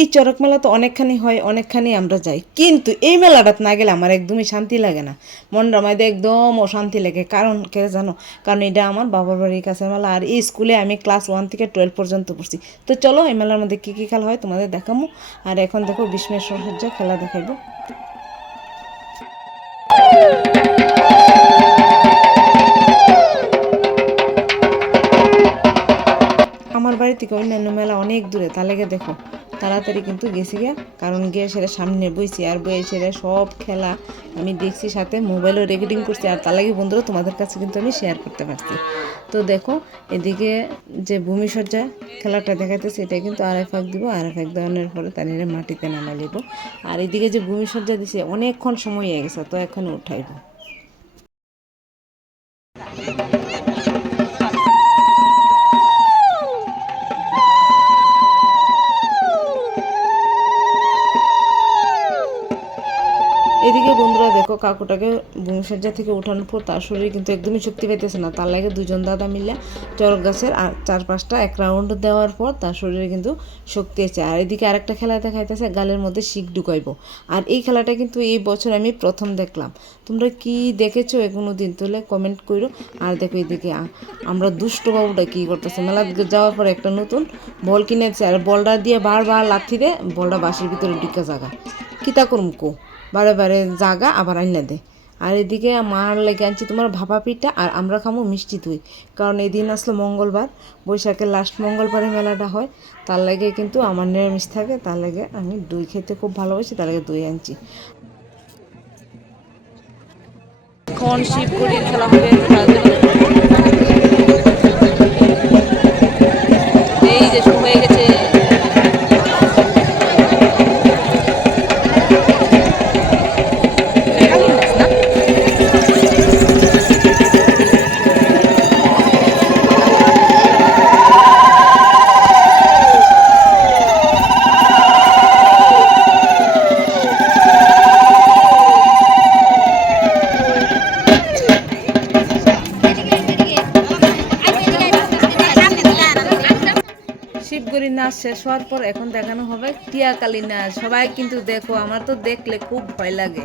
এই চড়ক মেলা তো অনেকখানি হয়, অনেকখানি আমরা যাই, কিন্তু এই মেলাটাত না গেলে আমার একদমই শান্তি লাগে না। মনটা মধ্যে একদম অশান্তি লাগে। কারণ কে জানো? কারণ এটা আমার বাবার বাড়ির কাছে মেলা, আর এই স্কুলে আমি ক্লাস 1 থেকে 12 পর্যন্ত পড়ছি। তো চলো এই মেলার মধ্যে কী কী খেলা হয় তোমাদের দেখাবো। আর এখন দেখো বিস্ময় সজ্জা খেলা দেখাইবো। আমার বাড়ি থেকে অন্যান্য মেলা অনেক দূরে, তার লেগে দেখো তাড়াতাড়ি কিন্তু গেছি গিয়া, কারণ গিয়ে সেটা সামনে বইছি, আর বইয়ে সেটা সব খেলা আমি দেখছি, সাথে মোবাইলও রেকর্ডিং করছি, আর তার লাগে বন্ধুরা তোমাদের কাছে কিন্তু আমি শেয়ার করতে পারছি। তো দেখো এদিকে যে ভূমিসজ্জা খেলাটা দেখাইতেছে, এটা কিন্তু আড়াই ফাঁক দিব, আড়াই ফাঁক দেওয়ানোর পরে তার মাটিতে নামাই লিব। আর এদিকে যে ভূমিসজ্জা দিছে অনেকক্ষণ সময় হয়ে গেছে, তো এখন উঠাইব। এদিকে বন্ধুরা দেখো কাকুটাকে ভূমিসজ্জা থেকে উঠানোর পর তার শরীরে কিন্তু একদমই শক্তি পাইতেছে না, তার লাগে দুজন দাদা মিলে চরক গাছের আর 4-5টা এক রাউন্ড দেওয়ার পর তার শরীরে কিন্তু শক্তি আছে। আর এদিকে আরেকটা খেলা দেখাইতেছে, গালের মধ্যে শিক ঢুকাইব। আর এই খেলাটা কিন্তু এই বছর আমি প্রথম দেখলাম। তোমরা কি দেখেছো কোনো দিন তুলে কমেন্ট করো। আর দেখো এদিকে আমরা দুষ্ট বাবুটা কী করতেছে, মেলা যাওয়ার পর একটা নতুন বল কিনেছে, আর বলটা দিয়ে বারবার লাথি দে, বলটা বাসের ভিতরে ঢুকে জাগা কিতা করুম কো, বারে বারে জাগা আবার আইনা দে। আর এদিকে মার লেগে আনছি তোমার ভাপা পিঠা, আর আমরা খামো মিষ্টি দই। কারণ এদিন আসলো মঙ্গলবার, বৈশাখের লাস্ট মঙ্গলবারে মেলাটা হয়, তার লাগে কিন্তু আমার নিরামিষ থাকে, তার লাগে আমি দই খেতে খুব ভালোবাসি, তার লাগে দই আনছি। এখন শিবপুরীর খেলা হবে, এই যে শুরু হয়ে গেছে। শিবগরি নাচ শেষ হওয়ার পর এখন দেখানো হবে টিয়াকালী নাচ। সবাই কিন্তু দেখো, আমার তো দেখলে খুব ভয় লাগে।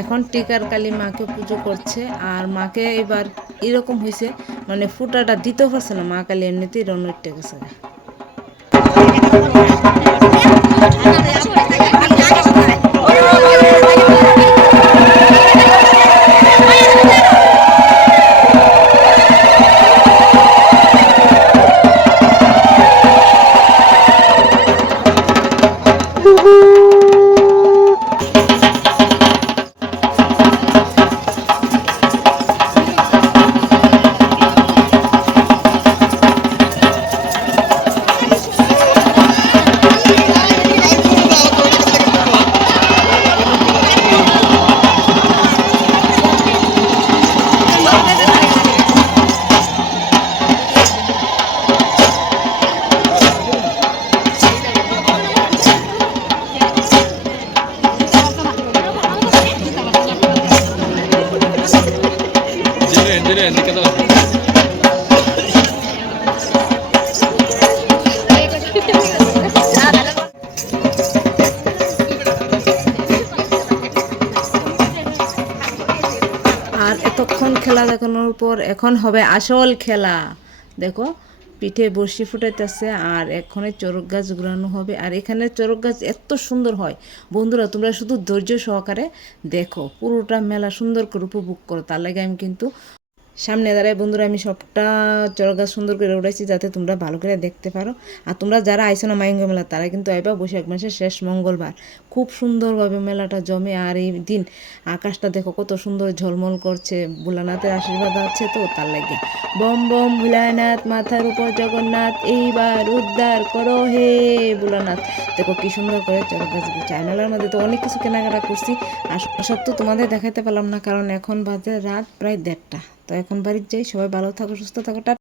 এখন টিকার কালী মাকে পুজো করছে, আর মাকে এবার এরকম হয়েছে, মানে ফুটাটা দিতে পারছে না, মা কালী এমনিতেই রনটে গেছে। আর এতক্ষণ খেলা দেখানোর পর এখন হবে আসল খেলা। দেখো পিঠে বড়শি ফুটাইতেছে, আর এখানে চড়ক গাছ ঘুরানো হবে। আর এখানে চড়ক গাছ এত সুন্দর হয় বন্ধুরা, তোমরা শুধু ধৈর্য সহকারে দেখো, পুরোটা মেলা সুন্দর করে উপভোগ করো। তার লাগে আমি কিন্তু সামনে দাঁড়ায় বন্ধুরা আমি সবটা চড়ক গাছ সুন্দর করে উঠাইছি, যাতে তোমরা ভালো করে দেখতে পারো। আর তোমরা যারা আইসো না মাইঙ্গ মেলা, তারা কিন্তু আইবা বৈশাখ মাসের শেষ মঙ্গলবার, খুব সুন্দরভাবে মেলাটা জমে। আর এই দিন আকাশটা দেখো কত সুন্দর ঝলমল করছে, ভোলানাথের আশীর্বাদ আছে, তো তার লাগে বম বম ভোলানাথ মাথার উপর জগন্নাথ, এইবার উদ্ধার করো হে ভোলানাথ। দেখো কি সুন্দর করে চড়ক গাছ গুছায়। মেলার মধ্যে তো অনেক কিছু কেনাকাটা করছি, আর সত্য তোমাদের দেখাতে পারলাম না, কারণ এখন বাজে রাত প্রায় 1:30। তো এখন বাড়ির যাই, সবাই ভালো থাকো, সুস্থ থাকো।